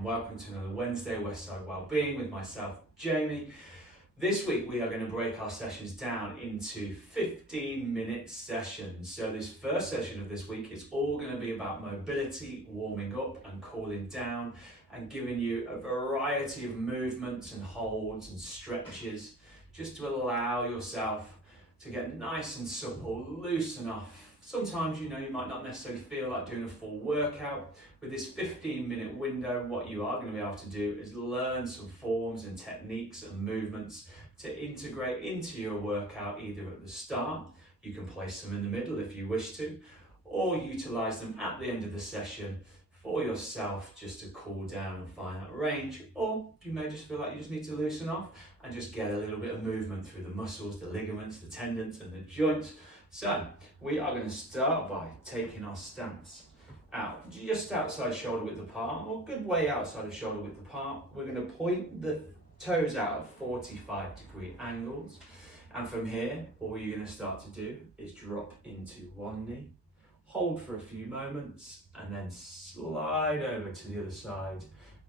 and welcome to another Wednesday Westside Wellbeing with myself, Jamie. This week we are going to break our sessions down into 15-minute sessions. So this first session of this week is all going to be about mobility, warming up and cooling down, and giving you a variety of movements and holds and stretches just to allow yourself to get nice and supple, loosen off. Sometimes you might not necessarily feel like doing a full workout. With this 15-minute window, what you are going to be able to do is learn some forms and techniques and movements to integrate into your workout, either at the start, you can place them in the middle if you wish to, or utilize them at the end of the session for yourself just to cool down and find that range. Or you may just feel like you just need to loosen off and just get a little bit of movement through the muscles, the ligaments, the tendons and the joints. So we are going to start by taking our stance out just outside shoulder width apart, or a good way outside of shoulder width apart. We're going to point the toes out at 45-degree angles, and from here all you're going to start to do is drop into one knee, hold for a few moments, and then slide over to the other side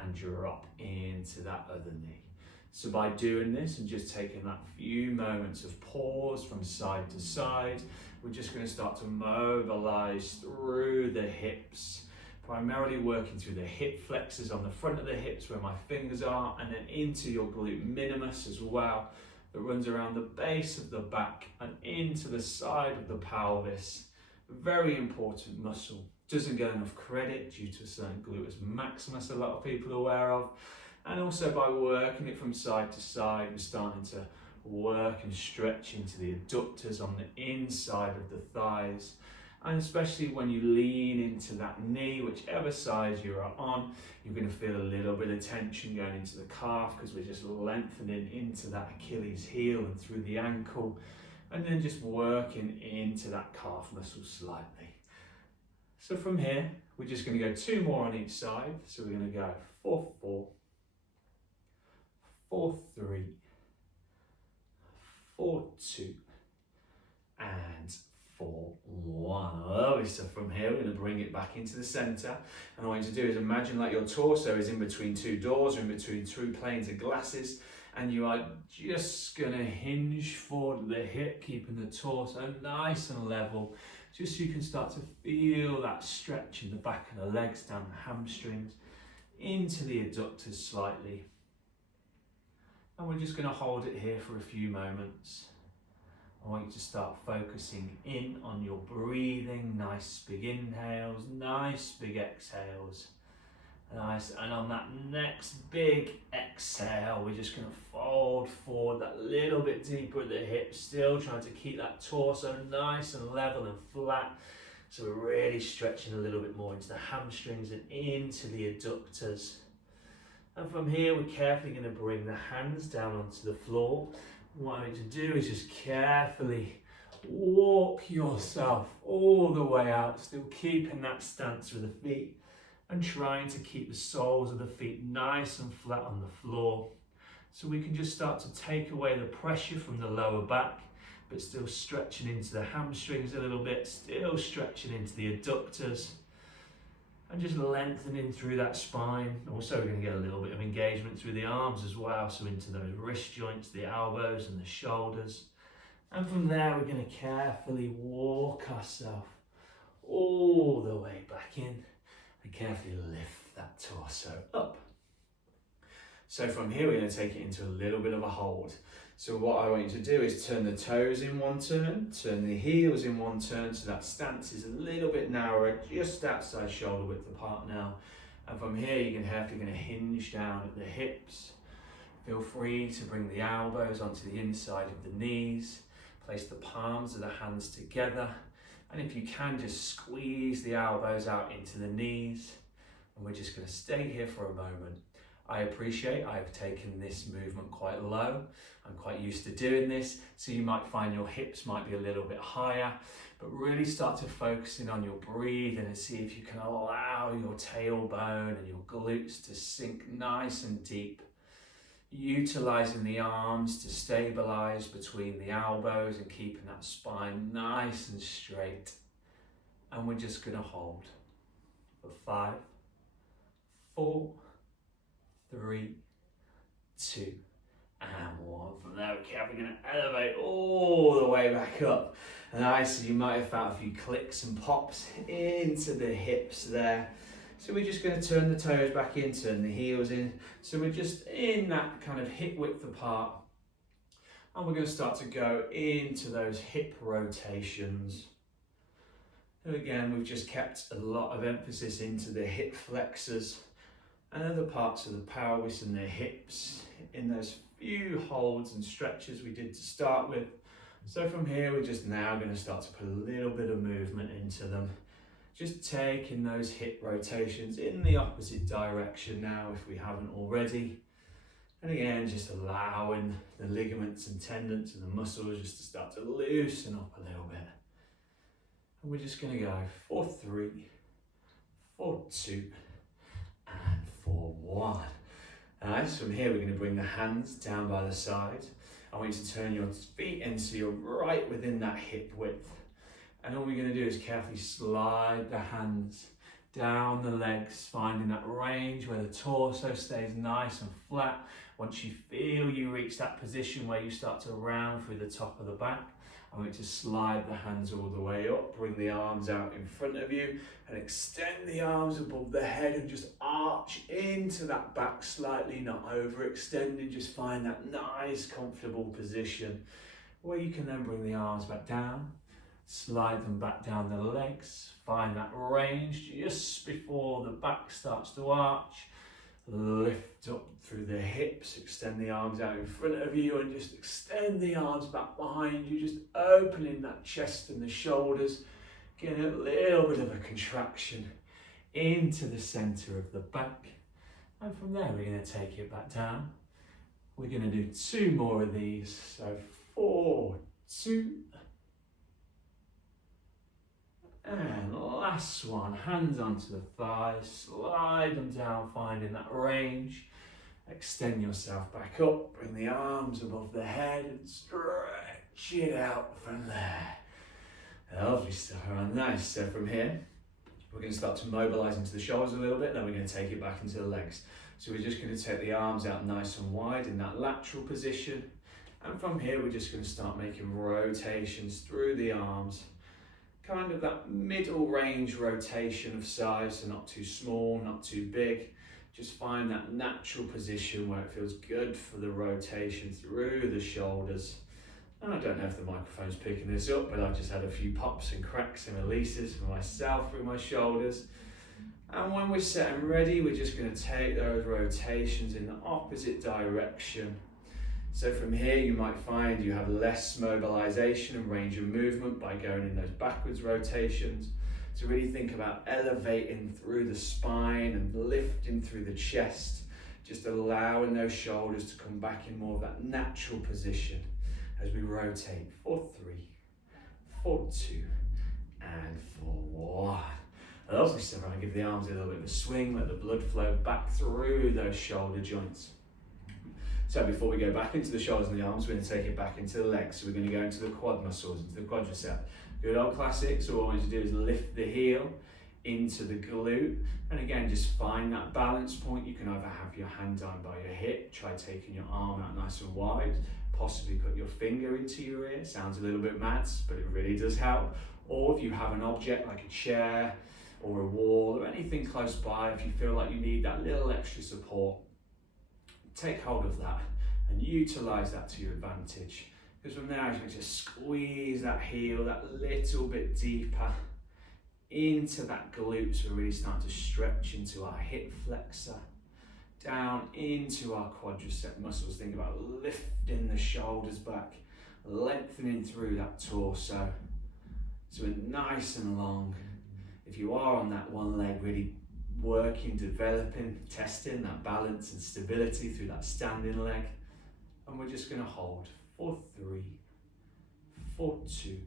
and drop into that other knee. So by doing this and just taking that few moments of pause from side to side, we're just going to start to mobilize through the hips, primarily working through the hip flexors on the front of the hips where my fingers are, and then into your glute minimus as well, that runs around the base of the back and into the side of the pelvis. Very important muscle. Doesn't get enough credit due to a certain gluteus maximus a lot of people are aware of. And also by working it from side to side, we're starting to work and stretch into the adductors on the inside of the thighs. And especially when you lean into that knee, whichever side you are on, you're going to feel a little bit of tension going into the calf because we're just lengthening into that Achilles heel and through the ankle. And then just working into that calf muscle slightly. So from here, we're just going to go 2 more on each side. So we're going to go 4-4. 4-3, 4-2, and 4-1. Lovely. So from here, we're going to bring it back into the center. And all you need to do is imagine like your torso is in between 2 doors or in between 2 planes of glasses. And you are just going to hinge forward the hip, keeping the torso nice and level, just so you can start to feel that stretch in the back of the legs, down the hamstrings, into the adductors slightly. And we're just going to hold it here for a few moments. I want you to start focusing in on your breathing, nice big inhales, nice big exhales. Nice, and on that next big exhale, we're just going to fold forward that little bit deeper at the hips, still trying to keep that torso nice and level and flat. So we're really stretching a little bit more into the hamstrings and into the adductors. And from here, we're carefully going to bring the hands down onto the floor. What I need to do is just carefully walk yourself all the way out, still keeping that stance with the feet and trying to keep the soles of the feet nice and flat on the floor. So we can just start to take away the pressure from the lower back, but still stretching into the hamstrings a little bit, still stretching into the adductors. And just lengthening through that spine. Also, we're going to get a little bit of engagement through the arms as well, so into those wrist joints, the elbows and the shoulders. And from there, we're going to carefully walk ourselves all the way back in and carefully lift that torso up. So from here, we're going to take it into a little bit of a hold. So what I want you to do is turn the toes in one turn the heels in one turn, so that stance is a little bit narrower, just outside shoulder width apart now. And from here, you're carefully going to hinge down at the hips. Feel free to bring the elbows onto the inside of the knees. Place the palms of the hands together. And if you can, just squeeze the elbows out into the knees. And we're just going to stay here for a moment. I appreciate I've taken this movement quite low. I'm quite used to doing this, so you might find your hips might be a little bit higher, but really start to focus in on your breathing and see if you can allow your tailbone and your glutes to sink nice and deep. Utilizing the arms to stabilize between the elbows and keeping that spine nice and straight. And we're just going to hold for 5, 4, back up. Nice, so you might have felt a few clicks and pops into the hips there. So we're just going to turn the toes back in, turn the heels in. So we're just in that kind of hip width apart. And we're going to start to go into those hip rotations. And again, we've just kept a lot of emphasis into the hip flexors and other parts of the pelvis and the hips in those few holds and stretches we did to start with. So from here, we're just now going to start to put a little bit of movement into them. Just taking those hip rotations in the opposite direction now if we haven't already. And again, just allowing the ligaments and tendons and the muscles just to start to loosen up a little bit. And we're just going to go 4, 3, 4, 2, and 4, 1. Nice, from here we're going to bring the hands down by the side. I want you to turn your feet in so you're right within that hip width. And all we're going to do is carefully slide the hands down the legs, finding that range where the torso stays nice and flat. Once you feel you reach that position where you start to round through the top of the back, I want you to slide the hands all the way up, bring the arms out in front of you and extend the arms above the head and just arch into that back slightly, not overextending. Just find that nice, comfortable position where you can then bring the arms back down, slide them back down the legs, find that range just before the back starts to arch. Lift up through the hips, extend the arms out in front of you and just extend the arms back behind you, just opening that chest and the shoulders, getting a little bit of a contraction into the center of the back. And from there, we're going to take it back down. We're going to do 2 more of these. So 4, 2, and last one, hands onto the thighs, slide them down, finding that range. Extend yourself back up, bring the arms above the head and stretch it out from there. Lovely stuff, nice. So from here, we're going to start to mobilise into the shoulders a little bit, then we're going to take it back into the legs. So we're just going to take the arms out nice and wide in that lateral position. And from here, we're just going to start making rotations through the arms. Kind of that middle range rotation of size, so not too small, not too big. Just find that natural position where it feels good for the rotation through the shoulders. And I don't know if the microphone's picking this up, but I've just had a few pops and cracks and releases for myself through my shoulders. And when we're set and ready, we're just going to take those rotations in the opposite direction. So from here, you might find you have less mobilization and range of movement by going in those backwards rotations. So really think about elevating through the spine and lifting through the chest, just allowing those shoulders to come back in more of that natural position as we rotate. 4, 3, 4, 2, and 4, 1. Lovely stuff. I'm going to give the arms a little bit of a swing, let the blood flow back through those shoulder joints. So before we go back into the shoulders and the arms, we're going to take it back into the legs. So we're going to go into the quad muscles, into the quadricep. Good old classic. So what I want you to do is lift the heel into the glute. And again, just find that balance point. You can either have your hand down by your hip, try taking your arm out nice and wide, possibly put your finger into your ear. Sounds a little bit mad, but it really does help. Or if you have an object like a chair or a wall or anything close by, if you feel like you need that little extra support, take hold of that and utilize that to your advantage. Because from there, you can just squeeze that heel that little bit deeper into that glute, so we're really starting to stretch into our hip flexor, down into our quadricep muscles. Think about lifting the shoulders back, lengthening through that torso, so we're nice and long. If you are on that one leg, really working, developing, testing that balance and stability through that standing leg. And we're just going to hold 4, 3, 4, 2,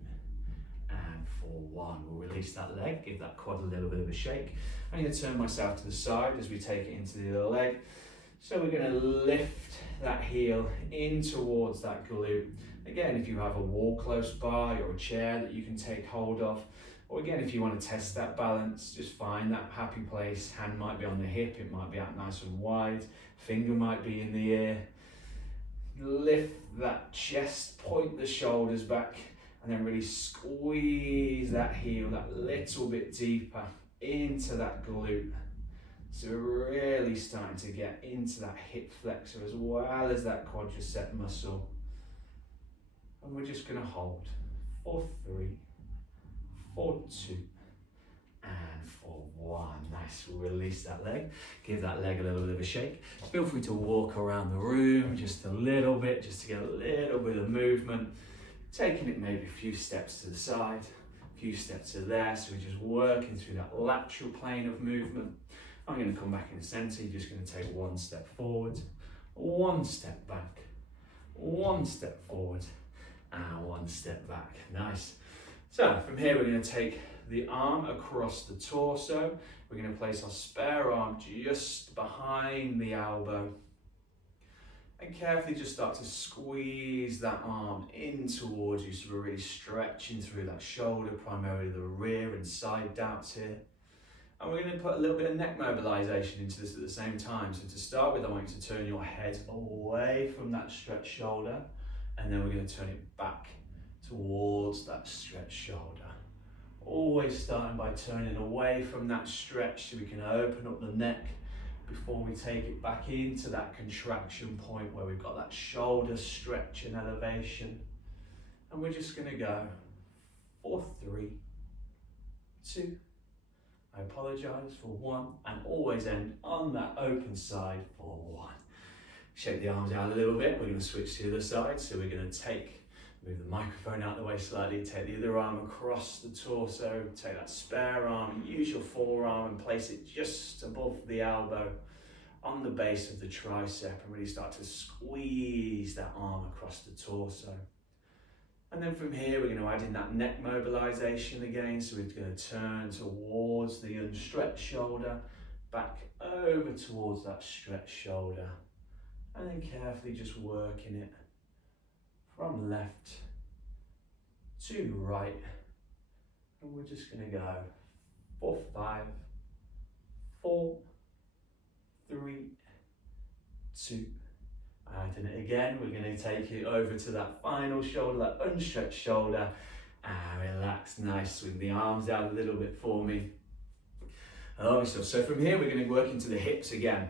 and 4, 1. We'll release that leg, give that quad a little bit of a shake. I'm going to turn myself to the side as we take it into the other leg. So we're going to lift that heel in towards that glute. Again, if you have a wall close by or a chair that you can take hold of, or again, if you want to test that balance, just find that happy place. Hand might be on the hip, it might be out nice and wide, finger might be in the ear. Lift that chest, point the shoulders back, And then really squeeze that heel that little bit deeper into that glute. So we're really starting to get into that hip flexor as well as that quadricep muscle. And we're just going to hold for 3, for 2, and for 1. Nice, we'll release that leg. Give that leg a little bit of a shake. Feel free to walk around the room just a little bit, just to get a little bit of movement. Taking it maybe a few steps to the side, a few steps to there. So we're just working through that lateral plane of movement. I'm going to come back in the center. You're just going to take 1 step forward, 1 step back, 1 step forward, and 1 step back. Nice. So from here, we're going to take the arm across the torso. We're going to place our spare arm just behind the elbow. And carefully just start to squeeze that arm in towards you. So we're really stretching through that shoulder, primarily the rear and side delts here. And we're going to put a little bit of neck mobilization into this at the same time. So to start with, I want you to turn your head away from that stretched shoulder. And then we're going to turn it back towards that stretched shoulder. Always starting by turning away from that stretch so we can open up the neck before we take it back into that contraction point where we've got that shoulder stretch and elevation. And we're just going to go for 3, 2, I apologise, for 1, and always end on that open side for 1. Shake the arms out a little bit. We're going to switch to the other side. So we're going to move the microphone out of the way slightly, take the other arm across the torso, take that spare arm, use your forearm and place it just above the elbow on the base of the tricep and really start to squeeze that arm across the torso. And then from here, we're going to add in that neck mobilization again. So we're going to turn towards the unstretched shoulder, back over towards that stretched shoulder, and then carefully just working it from left to right. And we're just going to go for 5, 4, 3, 2. And again, we're going to take it over to that final shoulder, that unstretched shoulder, and relax. Nice. Swing the arms out a little bit for me. So from here, we're going to work into the hips again.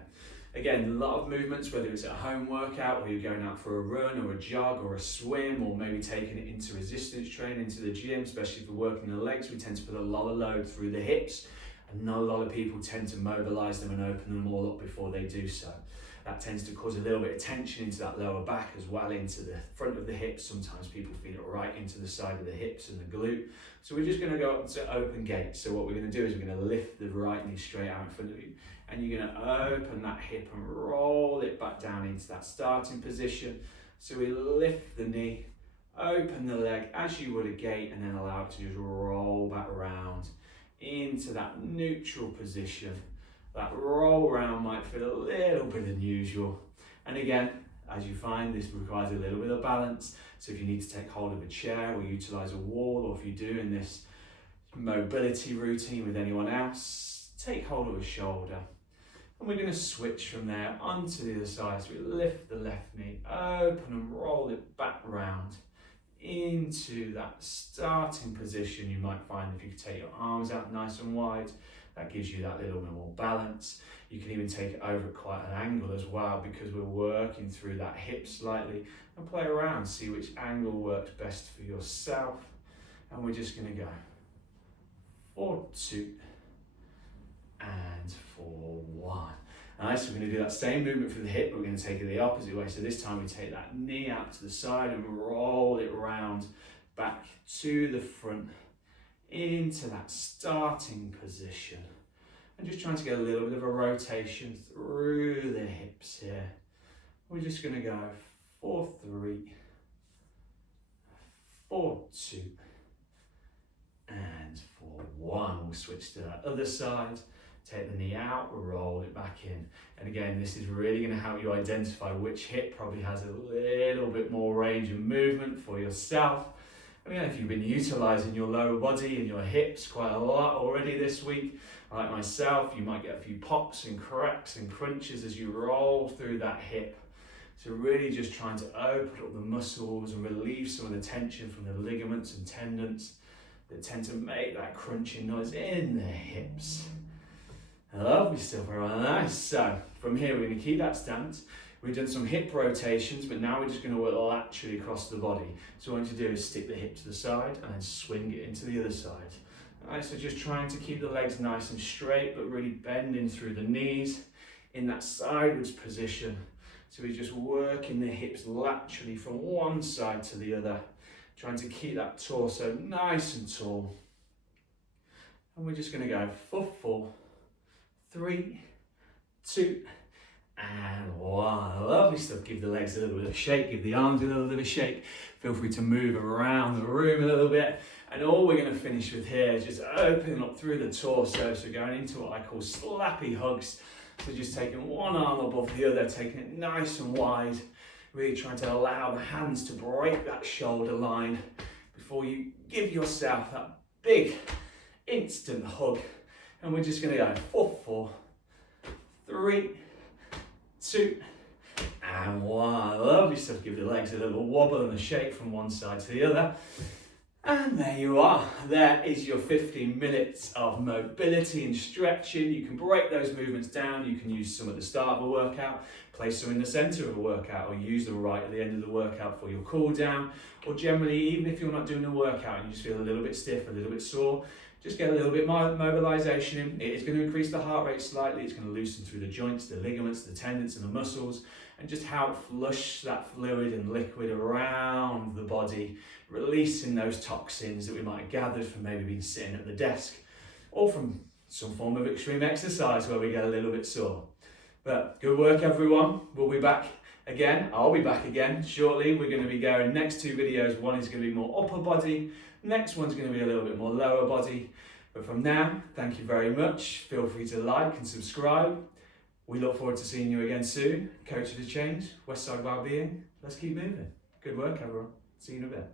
Again, a lot of movements, whether it's at a home workout or you're going out for a run or a jog or a swim, or maybe taking it into resistance training, into the gym, especially if we're working the legs, we tend to put a lot of load through the hips, and not a lot of people tend to mobilize them and open them all up before they do so. That tends to cause a little bit of tension into that lower back as well, into the front of the hips. Sometimes people feel it right into the side of the hips and the glute. So we're just going to go up to open gate. So what we're going to do is we're going to lift the right knee straight out in front of you. And you're going to open that hip and roll it back down into that starting position. So we lift the knee, open the leg as you would a gate, and then allow it to just roll back around into that neutral position. That roll round might feel a little bit unusual. And again, as you find, this requires a little bit of balance. So if you need to take hold of a chair or utilize a wall, or if you're doing this mobility routine with anyone else, take hold of a shoulder. And we're going to switch from there onto the other side. So we lift the left knee, open and roll it back round into that starting position. You might find if you can take your arms out nice and wide, that gives you that little bit more balance. You can even take it over at quite an angle as well, because we're working through that hip slightly, and play around, see which angle works best for yourself. And we're just going to go for 2 and for 1. Nice, so we're going to do that same movement for the hip, but we're going to take it the opposite way. So this time we take that knee out to the side and roll it round back to the front into that starting position. And just trying to get a little bit of a rotation through the hips here. We're just going to go for 3, for 2, and for 1. We'll switch to that other side. Take the knee out, roll it back in. And again, this is really going to help you identify which hip probably has a little bit more range of movement for yourself. And again, if you've been utilizing your lower body and your hips quite a lot already this week, like myself, you might get a few pops and cracks and crunches as you roll through that hip. So really just trying to open up the muscles and relieve some of the tension from the ligaments and tendons that tend to make that crunching noise in the hips. Lovely stuff, very nice. So from here we're going to keep that stance. We've done some hip rotations, but now we're just going to work laterally across the body. So what I want you to do is stick the hip to the side and then swing it into the other side. Alright, so just trying to keep the legs nice and straight, but really bending through the knees in that sideways position. So we're just working the hips laterally from one side to the other, trying to keep that torso nice and tall. And we're just going to go for 4, 3, 2, and 1. Lovely stuff. Give the legs a little bit of a shake, give the arms a little bit of a shake. Feel free to move around the room a little bit. And all we're going to finish with here is just opening up through the torso. So going into what I call slappy hugs. So just taking one arm above the other, taking it nice and wide. Really trying to allow the hands to break that shoulder line before you give yourself that big instant hug. And we're just going to go for 4, 3, 2, and 1. Lovely stuff. Give the legs a little wobble and a shake from one side to the other. And there you are. There is your 15 minutes of mobility and stretching. You can break those movements down. You can use some at the start of a workout, place some in the center of a workout, or use the right at the end of the workout for your cool down. Or generally, even if you're not doing a workout and you just feel a little bit stiff, a little bit sore, just get a little bit more mobilization in. It is going to increase the heart rate slightly. It's going to loosen through the joints, the ligaments, the tendons and the muscles, and just help flush that fluid and liquid around the body, releasing those toxins that we might have gathered from maybe being sitting at the desk or from some form of extreme exercise where we get a little bit sore. But good work, everyone. We'll be back again. I'll be back again shortly. We're going to be going next 2 videos. One is going to be more upper body. Next one's going to be a little bit more lower body. But from now, thank you very much. Feel free to like and subscribe. We look forward to seeing you again soon. Coach of the Change, Westside Wellbeing. Let's keep moving. Good work, everyone. See you in a bit.